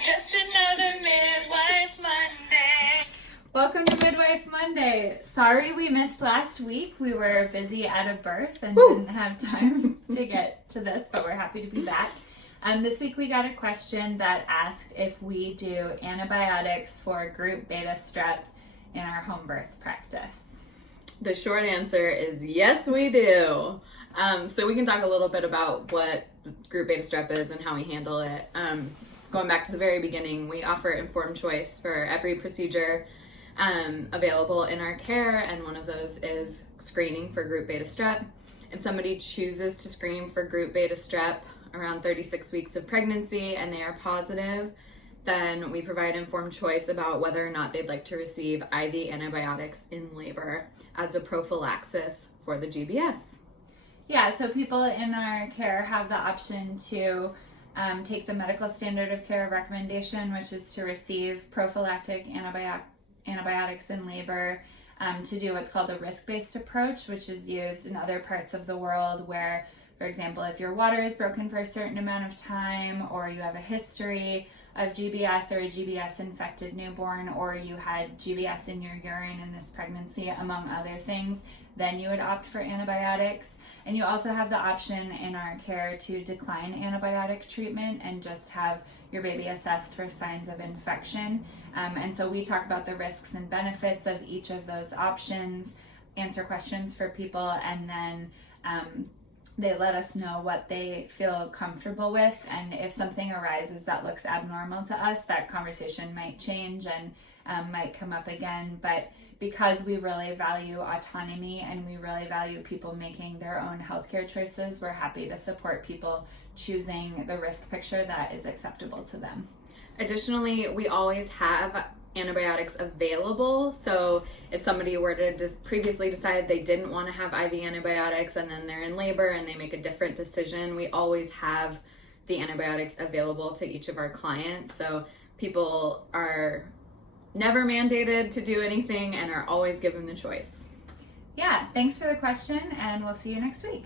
It's just another Midwife Monday. Welcome to Midwife Monday. Sorry we missed last week. We were busy at a birth and didn't have time to get to this, but we're happy to be back. This week we got a question that asked if we do antibiotics for group beta strep in our home birth practice. The short answer is yes, we do. So we can talk a little bit about what group beta strep is and how we handle it. Going back to the very beginning, we offer informed choice for every procedure available in our care, and one of those is screening for group beta strep. If somebody chooses to screen for group beta strep around 36 weeks of pregnancy and they are positive, then we provide informed choice about whether or not they'd like to receive IV antibiotics in labor as a prophylaxis for the GBS. Yeah, so people in our care have the option to take the medical standard of care recommendation, which is to receive prophylactic antibiotics in labor, to do what's called a risk-based approach, which is used in other parts of the world where, for example, if your water is broken for a certain amount of time, or you have a history of GBS or a GBS-infected newborn, or you had GBS in your urine in this pregnancy, among other things, then you would opt for antibiotics. And you also have the option in our care to decline antibiotic treatment and just have your baby assessed for signs of infection. And so we talk about the risks and benefits of each of those options, answer questions for people, and then they let us know what they feel comfortable with. And if something arises that looks abnormal to us, that conversation might change and might come up again. But because we really value autonomy and we really value people making their own healthcare choices, we're happy to support people choosing the risk picture that is acceptable to them. Additionally, we always have antibiotics available. So if somebody were to previously decide they didn't want to have IV antibiotics and then they're in labor and they make a different decision, we always have the antibiotics available to each of our clients. So people are never mandated to do anything and are always given the choice. Yeah, thanks for the question, and we'll see you next week.